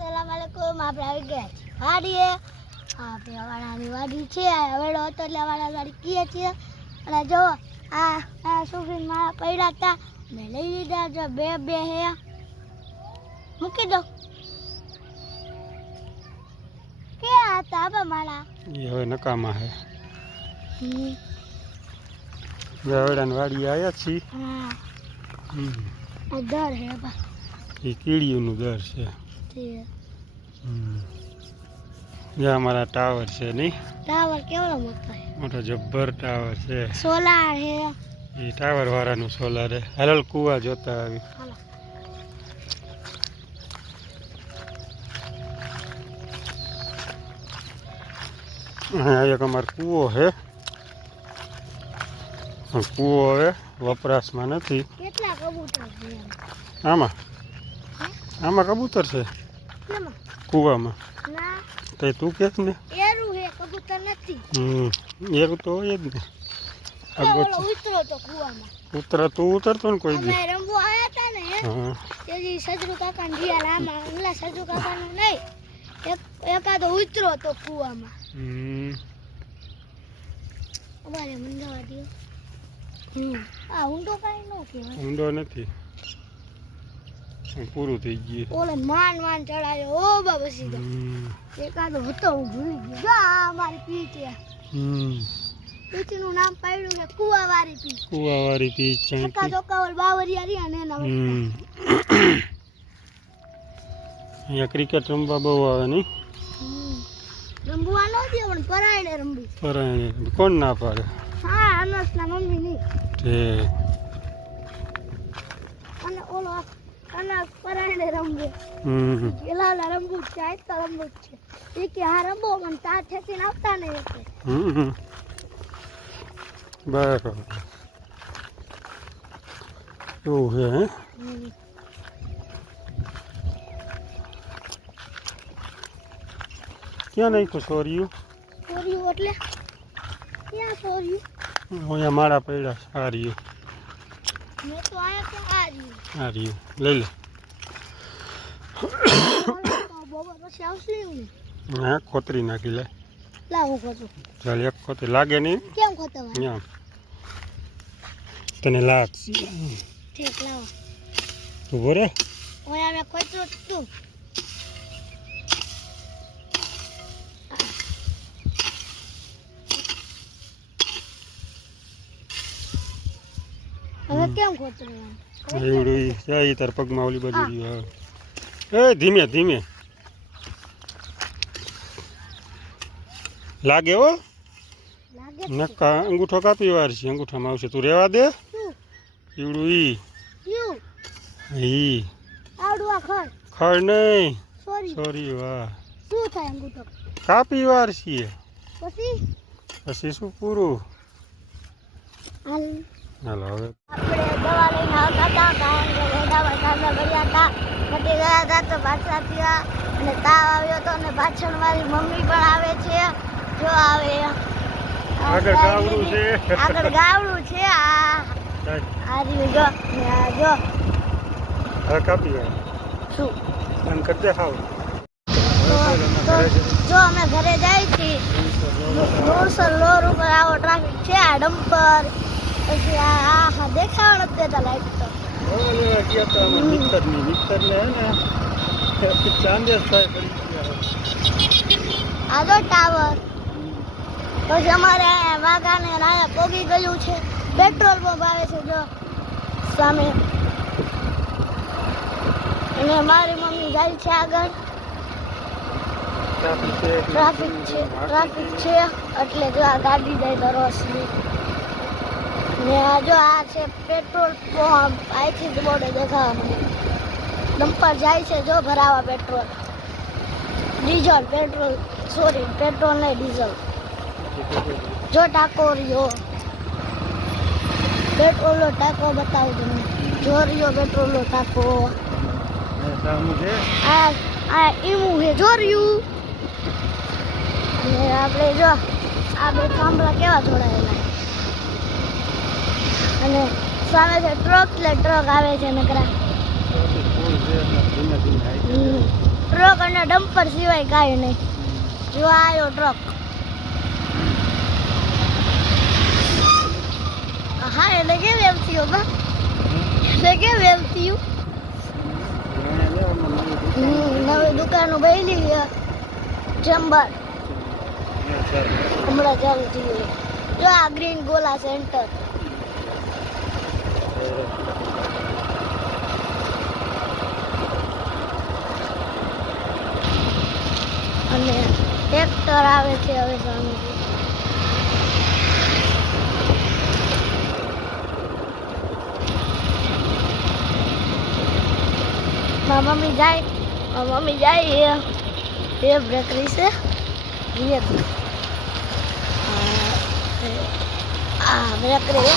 अस्सलामुअलैकुम આપણે આવી ગયા વાડીએ આપણે વાડાની વાડી છે હવેડો હતો એટલે વાડી કીએ છીએ અને જો આ સુફીન માં પડ્યા હતા મેં લઈ લીધા જો બે હે મૂકી દો કે હતા બા માળા એ હવે નકામા હે હવેડાની વાડી આવ્યા છીએ હા આ દર હે બા એ કીડીઓનું દર છે જ્યાં અમારા ટાવર છે નહીં ટાવર કેવડો મોટો જબ્બર ટાવર છે સોલાર હે એ ટાવર વાળાનું સોલાર હે હાલ કુવા જોતા આવી એક અમારો કૂવો હે કૂવો હવે વપરાશમાં નથી કેટલા કબૂતર છે આમાં કબૂતર છે કેમાં કૂવામાં ના તે તું કે ને એરું હે કબૂતર નથી એરું તો હોય જ ને ઓલો ઉતરો તો કૂવામાં તું ઉતરતો ને કોઈ દી અમે રંબુ આયા તા ને તેજી સજરુ કાકા ને રિયા લામાં ઓલા સજરુ કાકા નું નહીં એકાદો ઉતરો તો કૂવામાં અમારે મંગાવા દો આ ઊંડો કાઈ નો કહેવાય ઊંડો નથી પૂરું થઈ ગયું ઓલે માન ચડાયો ઓ બાબસી તો એકાદો હતો હું ભૂલી ગયો જા અમારી પીચ પીચનું નામ પાડ્યું કે કુવાવારી પીચ ચકા ચોકાવલ બાવરિયા રહ્યા ને એના અહીંયા ક્રિકેટ રમવા બહુ આવે નહીં રમવા ન દે પણ પરાયણે રમવું પરાયણે કોણ ના પાડે હા અનસના મમ્મી ની તે અને ઓલો અનસ પરાયણે રમવે પેલા રમવું છે આજ તો રમવું છે એ કે હા રમવો પણ તાર ઠેકીને આવતા નહીં એટલે બરાબર એવું છે હે ક્યાં નાખ્યું સોર્યું એટલે ક્યાં સોર્યું અહીંયા માળા પડ્યા આ રહ્યું મેં તો આયા કે આ રહ્યું લઈ લે બરોબર પછી આવશે ને હા ખોતરી નાખી લે લાવો ખોતો ચાલ એક ખોતરી લાગે નહીં કેમ ખોતવા ત્યાં તને લાગશે ઠીક લાવો તું બોરે ઓયા મે ખોતરો તું હવે કેમ ખોતરવાનું એવડું જાય તાર પગમાં ઓલી બાજુ રહ્યું એ ધીમે ધીમે લાગે હો લાગે નક્કા અંગૂઠો કાપી વાર છે અંગૂઠામાં આવશે તું રહેવા દે એવડું યુ ઈ આવડું આ ખડ નહીં સોરી સોરી વાહ શું થાય અંગૂઠો કાપી વાર છીએ પછી શું પૂરું હાલ હાલો હવે આપણે દવા લઈને આવતા હતા કારણ કે દવા સામે ગયા હતા મટી ગયા હતા તો પાછા થયા અને તાવ આવ્યો હતો અને પાછળ મારી મમ્મી પણ આવે છે જો આવે આગળ ગાવડું છે આ રહ્યું જો જો હવે કાપી વાર શું બંધ કરી દે હાવ જો અમે ઘરે જાય છીએ રોડ રોડ ઉપર આવો ટ્રાફિક છે આ ડમ્પર પછી આ દેખાવા નથી દેતા લાઈટ તો આ તો ટાવર પછી અમારે વાઘાને રાયા પોગી ગયું છે પેટ્રોલ પંપ આવે છે જો સામે અને મારી મમ્મી જાય છે આગળ ટ્રાફિક છે એટલે જો આ ગાડી જાય દરરોજની ને જો આ છે પેટ્રોલ પંપ અહીંથી બોર્ડે દેખાવાનું ડમ્પર જાય છે જો ભરાવા પેટ્રોલ પેટ્રોલ નહીં ડીઝલ જો ટાંકો રહ્યો પેટ્રોલનો ટાંકો બતાવું તમને જો રહ્યો પેટ્રોલનો ટાંકો આ ઈમું છે જો રહ્યું અને આપણે જો આ બે થાંભલા કેવા જોડાયેલા અને સામે છે ટ્રક આવે છે નકરા ટ્રક ટ્રક અને ડમ્પર સિવાય કાંઈ નહીં. જો આવ્યો ટ્રક. હા એટલે કેમ એમ થયું બા? એટલે કેમ એમ થયું? નવી દુકાનો બની ચેમ્બર હમણાં ચાલુ થયું. જો આ ગ્રીન ગોલા સેન્ટર. અને ટ્રેક્ટર આવે છે હવે સામે. મમ્મી જાય એ બેકરી છે આ બેકરી